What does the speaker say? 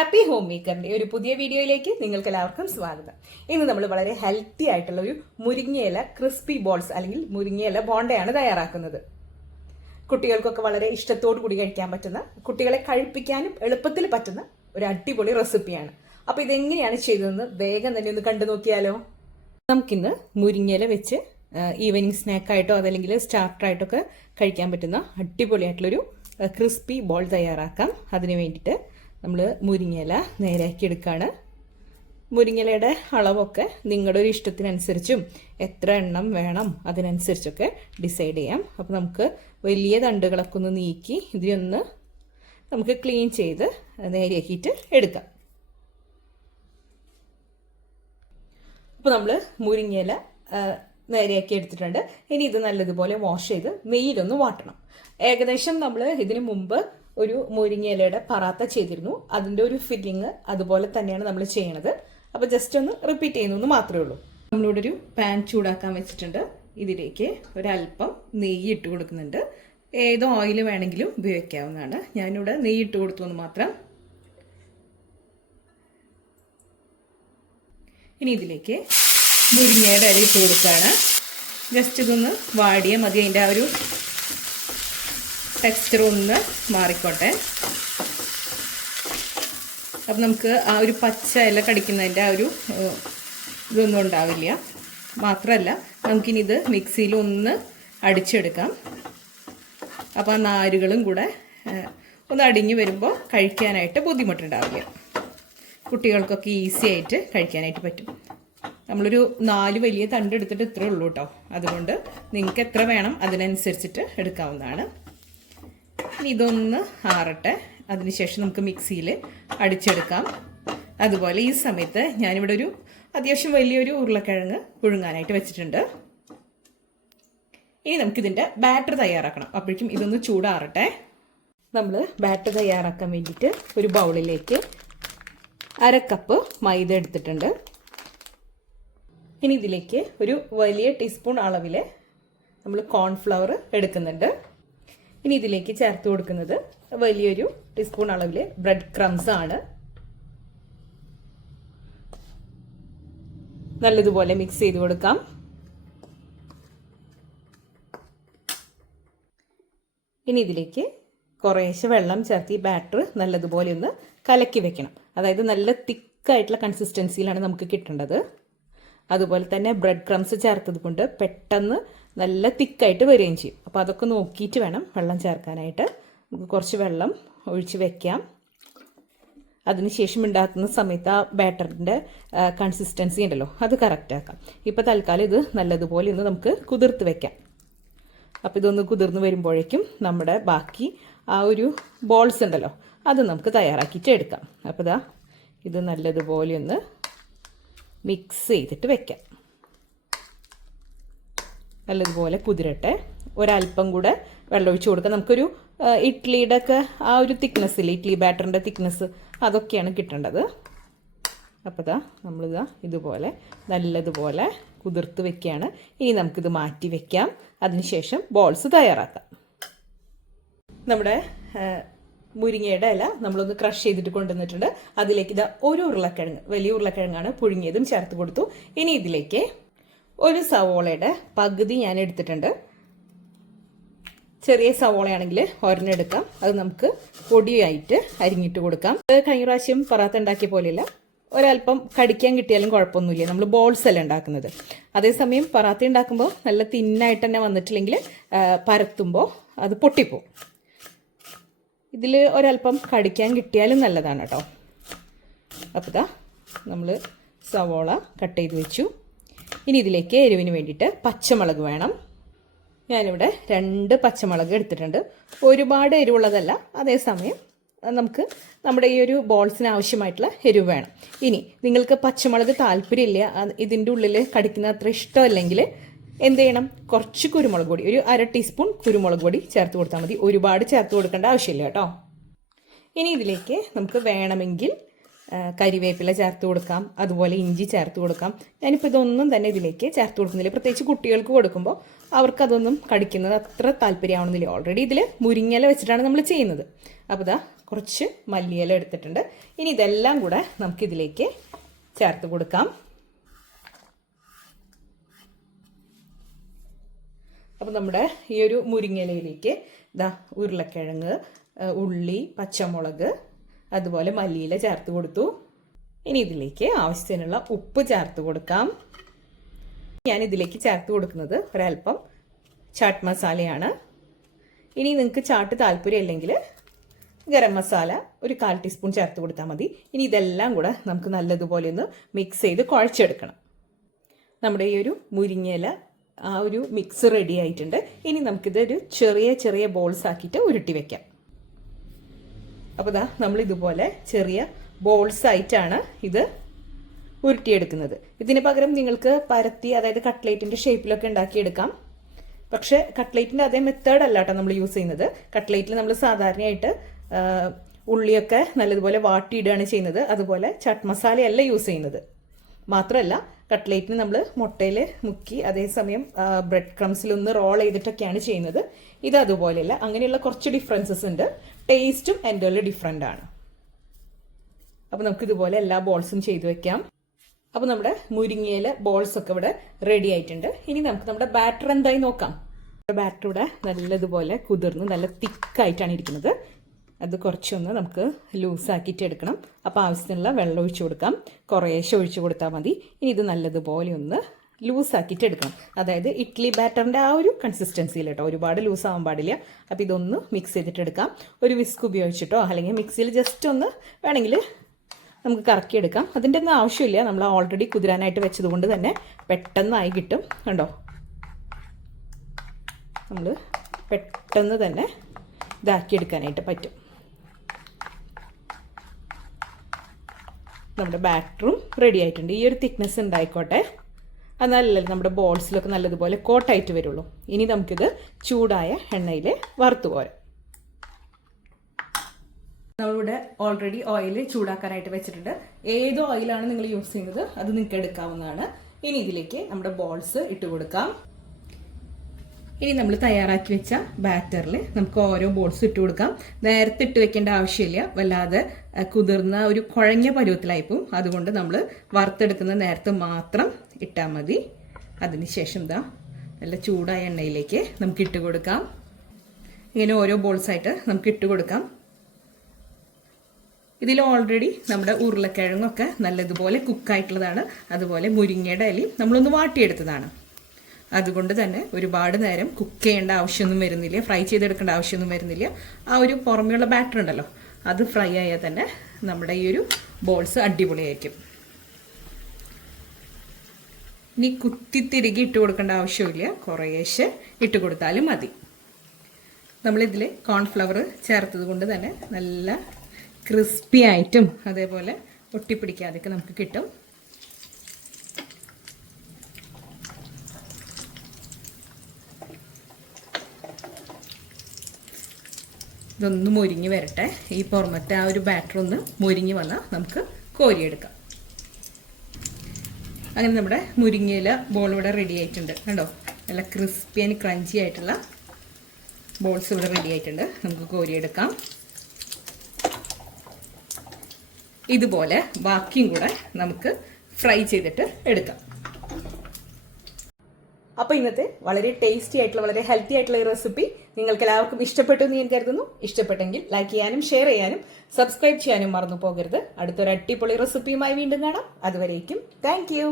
Happy home മേക്കറിന്റെ ഒരു പുതിയ വീഡിയോയിലേക്ക് നിങ്ങൾക്ക് എല്ലാവർക്കും സ്വാഗതം. ഇന്ന് നമ്മൾ വളരെ ഹെൽത്തി ആയിട്ടുള്ള ഒരു മുരിങ്ങയില ക്രിസ്പി ബോൾസ് അല്ലെങ്കിൽ മുരിങ്ങയില ബോണ്ടയാണ് തയ്യാറാക്കുന്നത്. കുട്ടികൾക്കൊക്കെ വളരെ ഇഷ്ടത്തോടു കൂടി കഴിക്കാൻ പറ്റുന്ന, കുട്ടികളെ കഴിപ്പിക്കാനും എളുപ്പത്തിൽ പറ്റുന്ന ഒരു അടിപൊളി റെസിപ്പിയാണ്. അപ്പോൾ ഇതെങ്ങനെയാണ് ചെയ്തതെന്ന് വേഗം തന്നെ ഒന്ന് കണ്ടു നോക്കിയാലോ. നമുക്കിന്ന് മുരിങ്ങയില വെച്ച് ഈവനിങ് സ്നാക്കായിട്ടോ അതല്ലെങ്കിൽ സ്റ്റാർട്ടറായിട്ടൊക്കെ കഴിക്കാൻ പറ്റുന്ന അടിപൊളിയായിട്ടുള്ളൊരു ക്രിസ്പി ബോൾ തയ്യാറാക്കാം. അതിന് വേണ്ടിയിട്ട് നമ്മൾ മുരിങ്ങയില നേരാക്കി എടുക്കുകയാണ്. മുരിങ്ങയിലയുടെ അളവൊക്കെ നിങ്ങളുടെ ഒരു ഇഷ്ടത്തിനനുസരിച്ചും എത്ര എണ്ണം വേണം അതിനനുസരിച്ചൊക്കെ ഡിസൈഡ് ചെയ്യാം. അപ്പോൾ നമുക്ക് വലിയ തണ്ടുകളൊക്കെ ഒന്ന് നീക്കി ഇതിനൊന്ന് നമുക്ക് ക്ലീൻ ചെയ്ത് നേരെയാക്കിയിട്ട് എടുക്കാം. അപ്പോൾ നമ്മൾ മുരിങ്ങയില നേരെയാക്കി എടുത്തിട്ടുണ്ട്. ഇനി ഇത് നല്ലതുപോലെ വാഷ് ചെയ്ത് നെയ്യിലൊന്ന് വാട്ടണം. ഏകദേശം നമ്മൾ ഇതിനു മുമ്പ് ഒരു മുരിങ്ങയിലയുടെ പറാത്ത ചെയ്തിരുന്നു. അതിൻ്റെ ഒരു ഫില്ലിങ് അതുപോലെ തന്നെയാണ് നമ്മൾ ചെയ്യണത്. അപ്പോൾ ജസ്റ്റ് ഒന്ന് റിപ്പീറ്റ് ചെയ്യുന്നു മാത്രമേ ഉള്ളൂ. നമ്മളിവിടെ ഒരു പാൻ ചൂടാക്കാൻ വെച്ചിട്ടുണ്ട്. ഇതിലേക്ക് ഒരല്പം നെയ്യ് ഇട്ട് കൊടുക്കുന്നുണ്ട്. ഏത് ഓയിൽ വേണമെങ്കിലും ഉപയോഗിക്കാവുന്നതാണ്. ഞാനിവിടെ നെയ്യ് ഇട്ട് കൊടുത്തു എന്ന് മാത്രം. ഇനി ഇതിലേക്ക് മുരിങ്ങയുടെ ഇല ഇട്ട് കൊടുക്കുകയാണ്. ജസ്റ്റ് ഇതൊന്ന് വാടിയാൽ മതി. അതിൻ്റെ ആ ഒരു ടെക്സ്ചർ ഒന്ന് മാറിക്കോട്ടെ. അപ്പം നമുക്ക് ആ ഒരു പച്ച ഇല കടിക്കുന്നതിൻ്റെ ആ ഒരു ഇതൊന്നും ഉണ്ടാവില്ല. മാത്രമല്ല നമുക്കിനി ഇത് മിക്സിയിൽ ഒന്ന് അടിച്ചെടുക്കാം. അപ്പോൾ ആ നാരുകളും കൂടെ ഒന്ന് അടിഞ്ഞു വരുമ്പോൾ കഴിക്കാനായിട്ട് ബുദ്ധിമുട്ടുണ്ടാവില്ല. കുട്ടികൾക്കൊക്കെ ഈസി ആയിട്ട് കഴിക്കാനായിട്ട് പറ്റും. നമ്മളൊരു 4 വലിയ തണ്ട് എടുത്തിട്ട് ഇത്രേ ഉള്ളൂ കേട്ടോ. അതുകൊണ്ട് നിങ്ങൾക്ക് എത്ര വേണം അതിനനുസരിച്ചിട്ട് എടുക്കാവുന്നതാണ്. ഇനി ഇതൊന്ന് ആറട്ടെ. അതിനുശേഷം നമുക്ക് മിക്സിയിൽ അടിച്ചെടുക്കാം. അതുപോലെ ഈ സമയത്ത് ഞാനിവിടെ ഒരു അത്യാവശ്യം വലിയൊരു ഉരുളക്കിഴങ്ങ് പുഴുങ്ങാനായിട്ട് വെച്ചിട്ടുണ്ട്. ഇനി നമുക്കിതിൻ്റെ ബാറ്റർ തയ്യാറാക്കണം. അപ്പോഴേക്കും ഇതൊന്ന് ചൂടാറട്ടെ. നമ്മൾ ബാറ്റർ തയ്യാറാക്കാൻ വേണ്ടിയിട്ട് ഒരു ബൗളിലേക്ക് 1/2 കപ്പ് മൈദ എടുത്തിട്ടുണ്ട്. ഇനി ഇതിലേക്ക് ഒരു വലിയ ടീസ്പൂൺ അളവിൽ നമ്മൾ കോൺഫ്ലവർ എടുക്കുന്നുണ്ട്. ഇനി ഇതിലേക്ക് ചേർത്ത് കൊടുക്കുന്നത് വലിയൊരു ടീസ്പൂൺ അളവിൽ ബ്രെഡ് ക്രംസ് ആണ്. നല്ലതുപോലെ മിക്സ് ചെയ്ത് കൊടുക്കാം. ഇനി ഇതിലേക്ക് കുറേശ്ശെ വെള്ളം ചേർത്ത് ഈ ബാറ്റർ നല്ലതുപോലെ ഒന്ന് കലക്കി വെക്കണം. അതായത് നല്ല തിക്കായിട്ടുള്ള കൺസിസ്റ്റൻസിയിലാണ് നമുക്ക് കിട്ടേണ്ടത്. അതുപോലെ തന്നെ ബ്രെഡ് ക്രംസ് ചേർത്തത് കൊണ്ട് പെട്ടെന്ന് നല്ല തിക്കായിട്ട് വരികയും ചെയ്യും. അപ്പോൾ അതൊക്കെ നോക്കിയിട്ട് വേണം വെള്ളം ചേർക്കാനായിട്ട്. നമുക്ക് കുറച്ച് വെള്ളം ഒഴിച്ച് വെക്കാം. അതിനുശേഷം ഉണ്ടാക്കുന്ന സമയത്ത് ആ ബാറ്ററിൻ്റെ കൺസിസ്റ്റൻസി ഉണ്ടല്ലോ അത് കറക്റ്റ് ആക്കാം. ഇപ്പോൾ തൽക്കാലം ഇത് നല്ലതുപോലെ ഒന്ന് നമുക്ക് കുതിർത്ത് വെക്കാം. അപ്പോൾ ഇതൊന്ന് കുതിർന്ന് വരുമ്പോഴേക്കും നമ്മുടെ ബാക്കി ആ ഒരു ബോൾസ് ഉണ്ടല്ലോ അത് നമുക്ക് തയ്യാറാക്കിയിട്ട് എടുക്കാം. അപ്പോൾ ഇതാ ഇത് നല്ലതുപോലെ ഒന്ന് മിക്സ് ചെയ്തിട്ട് വെക്കാം. നല്ലതുപോലെ കുതിരട്ടെ. ഒരല്പം കൂടെ വെള്ളം ഒഴിച്ച് കൊടുക്കാം. നമുക്കൊരു ഇഡ്ഡലിയുടെ ഒക്കെ ആ ഒരു തിക്നെസ്സില്ലേ, ഇഡ്ഡലി ബാറ്ററിൻ്റെ തിക്നെസ് അതൊക്കെയാണ് കിട്ടേണ്ടത്. അപ്പോൾ ഇതാ നമ്മളിതാ ഇതുപോലെ നല്ലതുപോലെ കുതിർത്ത് വെക്കുകയാണ്. ഇനി നമുക്കിത് മാറ്റി വെക്കാം. അതിനുശേഷം ബോൾസ് തയ്യാറാക്കാം. നമ്മുടെ മുരിങ്ങയുടെ ഇല നമ്മളൊന്ന് ക്രഷ് ചെയ്തിട്ട് കൊണ്ടുവന്നിട്ടുണ്ട്. അതിലേക്ക് ഇതാ ഒരു ഉരുളക്കിഴങ്ങ്, വലിയ ഉരുളക്കിഴങ്ങാണ്, പുഴുങ്ങിയതും ചേർത്ത് കൊടുത്തു. ഇനി ഇതിലേക്ക് ഒരു സവോളയുടെ പകുതി ഞാൻ എടുത്തിട്ടുണ്ട്. ചെറിയ സവോളയാണെങ്കിൽ ഒരെണ്ണെടുക്കാം. അത് നമുക്ക് പൊടിയായിട്ട് അരിഞ്ഞിട്ട് കൊടുക്കാം. കഴിഞ്ഞ പ്രാവശ്യം പറാത്ത ഉണ്ടാക്കിയ പോലെയല്ല, ഒരല്പം കടിക്കാൻ കിട്ടിയാലും കുഴപ്പമൊന്നുമില്ല. നമ്മൾ ബോൾസ് അല്ല ഉണ്ടാക്കുന്നത്. അതേസമയം പറാത്ത ഉണ്ടാക്കുമ്പോൾ നല്ല തിന്നായിട്ട് തന്നെ വന്നിട്ടില്ലെങ്കിൽ പരത്തുമ്പോൾ അത് പൊട്ടിപ്പോവും. ഇതിൽ ഒരല്പം കടിക്കാൻ കിട്ടിയാലും നല്ലതാണ് കേട്ടോ. അപ്പോൾ ഇതാ നമ്മൾ സവോള കട്ട് ചെയ്ത് വെച്ചു. ഇനി ഇതിലേക്ക് എരിവിന് വേണ്ടിയിട്ട് പച്ചമുളക് വേണം. ഞാനിവിടെ 2 പച്ചമുളക് എടുത്തിട്ടുണ്ട്. ഒരുപാട് എരിവുള്ളതല്ല, അതേസമയം നമുക്ക് നമ്മുടെ ഈ ഒരു ബോൾസിന് ആവശ്യമായിട്ടുള്ള എരിവ് വേണം. ഇനി നിങ്ങൾക്ക് പച്ചമുളക് താല്പര്യമില്ല, ഇതിൻ്റെ ഉള്ളിൽ കടിക്കുന്ന അത്ര ഇഷ്ടമല്ലെങ്കിൽ എന്ത് ചെയ്യണം, കുറച്ച് കുരുമുളക് പൊടി, ഒരു 1/2 ടീസ്പൂൺ കുരുമുളക് പൊടി ചേർത്ത് കൊടുത്താൽ മതി. ഒരുപാട് ചേർത്ത് കൊടുക്കേണ്ട ആവശ്യമില്ല കേട്ടോ. ഇനി ഇതിലേക്ക് നമുക്ക് വേണമെങ്കിൽ കരിവേപ്പില ചേർത്ത് കൊടുക്കാം, അതുപോലെ ഇഞ്ചി ചേർത്ത് കൊടുക്കാം. ഞാനിപ്പോൾ ഇതൊന്നും തന്നെ ഇതിലേക്ക് ചേർത്ത് കൊടുക്കുന്നില്ല. പ്രത്യേകിച്ച് കുട്ടികൾക്ക് കൊടുക്കുമ്പോൾ അവർക്കതൊന്നും കടിക്കുന്നത് അത്ര താല്പര്യമാവണമെന്നില്ല. ഓൾറെഡി ഇതിൽ മുരിങ്ങയില വെച്ചിട്ടാണ് നമ്മൾ ചെയ്യുന്നത്. അപ്പോൾ ഇതാ കുറച്ച് മല്ലിയില എടുത്തിട്ടുണ്ട്. ഇനി ഇതെല്ലാം കൂടെ നമുക്കിതിലേക്ക് ചേർത്ത് കൊടുക്കാം. അപ്പോൾ നമ്മുടെ ഈ ഒരു മുരിങ്ങയിലയിലേക്ക് ഇതാ ഉരുളക്കിഴങ്ങ്, ഉള്ളി, പച്ചമുളക്, അതുപോലെ മല്ലിയില ചേർത്ത് കൊടുത്തു. ഇനി ഇതിലേക്ക് ആവശ്യത്തിനുള്ള ഉപ്പ് ചേർത്ത് കൊടുക്കാം. ഞാൻ ഇതിലേക്ക് ചേർത്ത് കൊടുക്കുന്നത് ഒരല്പം ചാട്ട് മസാലയാണ്. ഇനി നിങ്ങൾക്ക് ചാട്ട് താല്പര്യമില്ലെങ്കിൽ ഗരം മസാല ഒരു 1/4 ടീസ്പൂൺ ചേർത്ത് കൊടുത്താൽ മതി. ഇനി ഇതെല്ലാം കൂടെ നമുക്ക് നല്ലതുപോലെ ഒന്ന് മിക്സ് ചെയ്ത് കുഴച്ചെടുക്കണം. നമ്മുടെ ഈ ഒരു മുരിങ്ങയില ആ ഒരു മിക്സ് റെഡി ആയിട്ടുണ്ട്. ഇനി നമുക്കിതൊരു ചെറിയ ചെറിയ ബോൾസ് ആക്കിയിട്ട് ഉരുട്ടി വെക്കാം. അപ്പോൾ ഇതാ നമ്മൾ ഇതുപോലെ ചെറിയ ബോൾസ് ആയിട്ടാണ് ഇത് ഉരുട്ടിയെടുക്കുന്നത്. ഇതിന് പകരം നിങ്ങൾക്ക് പരത്തി, അതായത് കട്ട്ലേറ്റിൻ്റെ ഷേപ്പിലൊക്കെ ഉണ്ടാക്കിയെടുക്കാം. പക്ഷേ കട്ട്ലേറ്റിൻ്റെ അതേ മെത്തേഡ് അല്ല കേട്ടോ നമ്മൾ യൂസ് ചെയ്യുന്നത്. കട്ട്ലേറ്റിൽ നമ്മൾ സാധാരണയായിട്ട് ഉള്ളിയൊക്കെ നല്ലതുപോലെ വാട്ടിയിടുകയാണ് ചെയ്യുന്നത്. അതുപോലെ ചട്ട് മസാലയല്ല യൂസ് ചെയ്യുന്നത്. മാത്രമല്ല കട്ട്ലേറ്റിന് നമ്മൾ മുട്ടയിൽ മുക്കി അതേസമയം ബ്രെഡ് ക്രംസിലൊന്ന് റോൾ ചെയ്തിട്ടൊക്കെയാണ് ചെയ്യുന്നത്. ഇത് അതുപോലെയല്ല. അങ്ങനെയുള്ള കുറച്ച് ഡിഫറൻസസ് ഉണ്ട്. ടേസ്റ്റും എൻ്റെ ഡിഫറെൻ്റ് ആണ്. അപ്പോൾ നമുക്കിതുപോലെ എല്ലാ ബോൾസും ചെയ്തു വെക്കാം. അപ്പോൾ നമ്മുടെ മുരിങ്ങയില ബോൾസ് ഒക്കെ ഇവിടെ റെഡി ആയിട്ടുണ്ട്. ഇനി നമുക്ക് നമ്മുടെ ബാറ്റർ എന്തായി നോക്കാം. ബാറ്റർ ഇവിടെ നല്ലതുപോലെ കുതിർന്ന് നല്ല തിക്കായിട്ടാണ് ഇരിക്കുന്നത്. അത് കുറച്ചൊന്ന് നമുക്ക് ലൂസാക്കിയിട്ട് എടുക്കണം. അപ്പോൾ ആവശ്യത്തിനുള്ള വെള്ളം ഒഴിച്ചു കൊടുക്കാം. കുറേശ്ശെ ഒഴിച്ചു കൊടുത്താൽ മതി. ഇനി ഇത് നല്ലതുപോലെ ഒന്ന് ലൂസാക്കിയിട്ട് എടുക്കണം. അതായത് ഇഡ്ഡലി ബാറ്ററിൻ്റെ ആ ഒരു കൺസിസ്റ്റൻസിയിൽ കേട്ടോ, ഒരുപാട് ലൂസ് ആവാൻ പാടില്ല. അപ്പോൾ ഇതൊന്ന് മിക്സ് ചെയ്തിട്ട് എടുക്കാം. ഒരു വിസ്ക് ഉപയോഗിച്ചിട്ടോ അല്ലെങ്കിൽ മിക്സിയിൽ ജസ്റ്റ് ഒന്ന് വേണമെങ്കിൽ നമുക്ക് കറക്കിയെടുക്കാം. അതിൻ്റെ ഒന്നും ആവശ്യമില്ല. നമ്മൾ ഓൾറെഡി കുതിരാനായിട്ട് വെച്ചതുകൊണ്ട് തന്നെ പെട്ടെന്നായി കിട്ടും. കണ്ടോ, നമ്മൾ പെട്ടെന്ന് തന്നെ ഇതാക്കിയെടുക്കാനായിട്ട് പറ്റും. നമ്മുടെ ബാറ്ററും റെഡി ആയിട്ടുണ്ട്. ഈ ഒരു തിക്നെസ് ഉണ്ടായിക്കോട്ടെ, എന്നാലല്ലേ നമ്മുടെ ബോൾസിലൊക്കെ നല്ലതുപോലെ കോട്ടായിട്ട് വരുള്ളൂ. ഇനി നമുക്കിത് ചൂടായ എണ്ണയിൽ വറുത്തു പോരാം. നമ്മളിവിടെ ഓൾറെഡി ഓയിൽ ചൂടാക്കാനായിട്ട് വെച്ചിട്ടുണ്ട്. ഏത് ഓയിലാണ് നിങ്ങൾ യൂസ് ചെയ്യുന്നത് അത് നിങ്ങൾക്ക് എടുക്കാവുന്നതാണ്. ഇനി ഇതിലേക്ക് നമ്മുടെ ബോൾസ് ഇട്ട് കൊടുക്കാം. ഇനി നമ്മൾ തയ്യാറാക്കി വെച്ച ബാറ്ററിൽ നമുക്ക് ഓരോ ബോൾസ് ഇട്ട് കൊടുക്കാം. നേരത്തെ ഇട്ട് വെക്കേണ്ട ആവശ്യമില്ല. വല്ലാതെ കുതിർന്ന ഒരു കുഴഞ്ഞ പരുവത്തിലായിപ്പോവും. അതുകൊണ്ട് നമ്മൾ വറുത്തെടുക്കുന്ന നേരത്തെ മാത്രം ഇട്ടാൽ മതി. അതിനുശേഷം ഇതാ നല്ല ചൂടായ എണ്ണയിലേക്ക് നമുക്ക് ഇട്ട് കൊടുക്കാം. ഇങ്ങനെ ഓരോ ബോൾസായിട്ട് നമുക്ക് ഇട്ട് കൊടുക്കാം. ഇതിൽ ഓൾറെഡി നമ്മുടെ ഉരുളക്കിഴങ്ങൊക്കെ നല്ലതുപോലെ കുക്കായിട്ടുള്ളതാണ്. അതുപോലെ മുരിങ്ങയുടെ ഇലയും നമ്മളൊന്ന് വാട്ടിയെടുത്തതാണ്. അതുകൊണ്ട് തന്നെ ഒരുപാട് നേരം കുക്ക് ചെയ്യേണ്ട ആവശ്യമൊന്നും വരുന്നില്ല, ഫ്രൈ ചെയ്തെടുക്കേണ്ട ആവശ്യമൊന്നും വരുന്നില്ല. ആ ഒരു പുറമെയുള്ള ബാറ്റർ ഉണ്ടല്ലോ, അത് ഫ്രൈ ആയാൽ തന്നെ നമ്മുടെ ഈ ഒരു ബോൾസ് അടിപൊളിയായിരിക്കും. ഇനി കുത്തി തിരികെ ഇട്ട് കൊടുക്കേണ്ട ആവശ്യമില്ല, കുറേശ്ശെ ഇട്ട് കൊടുത്താലും മതി. നമ്മളിതിൽ കോൺഫ്ലവർ ചേർത്തത് കൊണ്ട് തന്നെ നല്ല ക്രിസ്പി ആയിട്ടും അതേപോലെ ഒട്ടിപ്പിടിക്കാതെയൊക്കെ നമുക്ക് കിട്ടും. ഇതൊന്ന് മൊരിഞ്ഞ് വരട്ടെ. ഈ പുറമത്തെ ആ ഒരു ബാറ്റർ ഒന്ന് മൊരിഞ്ഞ് വന്നാൽ നമുക്ക് കോരിയെടുക്കാം. അങ്ങനെ നമ്മുടെ മുരിങ്ങയില ബോൾ ഇവിടെ റെഡി ആയിട്ടുണ്ട്. കണ്ടോ, നല്ല ക്രിസ്പി ആൻഡ് ക്രഞ്ചി ആയിട്ടുള്ള ബോൾസ് ഇവിടെ റെഡി ആയിട്ടുണ്ട്. നമുക്ക് കോരിയെടുക്കാം. ഇതുപോലെ ബാക്കിയും കൂടെ നമുക്ക് ഫ്രൈ ചെയ്തിട്ട് എടുക്കാം. അപ്പോൾ ഇന്നത്തെ വളരെ ടേസ്റ്റി ആയിട്ടുള്ള വളരെ ഹെൽത്തി ആയിട്ടുള്ള ഈ റെസിപ്പി നിങ്ങൾക്ക് എല്ലാവർക്കും ഇഷ്ടപ്പെട്ടു എന്ന് ഞാൻ കരുതുന്നു. ഇഷ്ടപ്പെട്ടെങ്കിൽ ലൈക്ക് ചെയ്യാനും ഷെയർ ചെയ്യാനും സബ്സ്ക്രൈബ് ചെയ്യാനും മറന്നു പോകരുത്. അടുത്തൊരു അടിപൊളി റെസിപ്പിയുമായി വീണ്ടും കാണാം. അതുവരേക്കും താങ്ക് യു.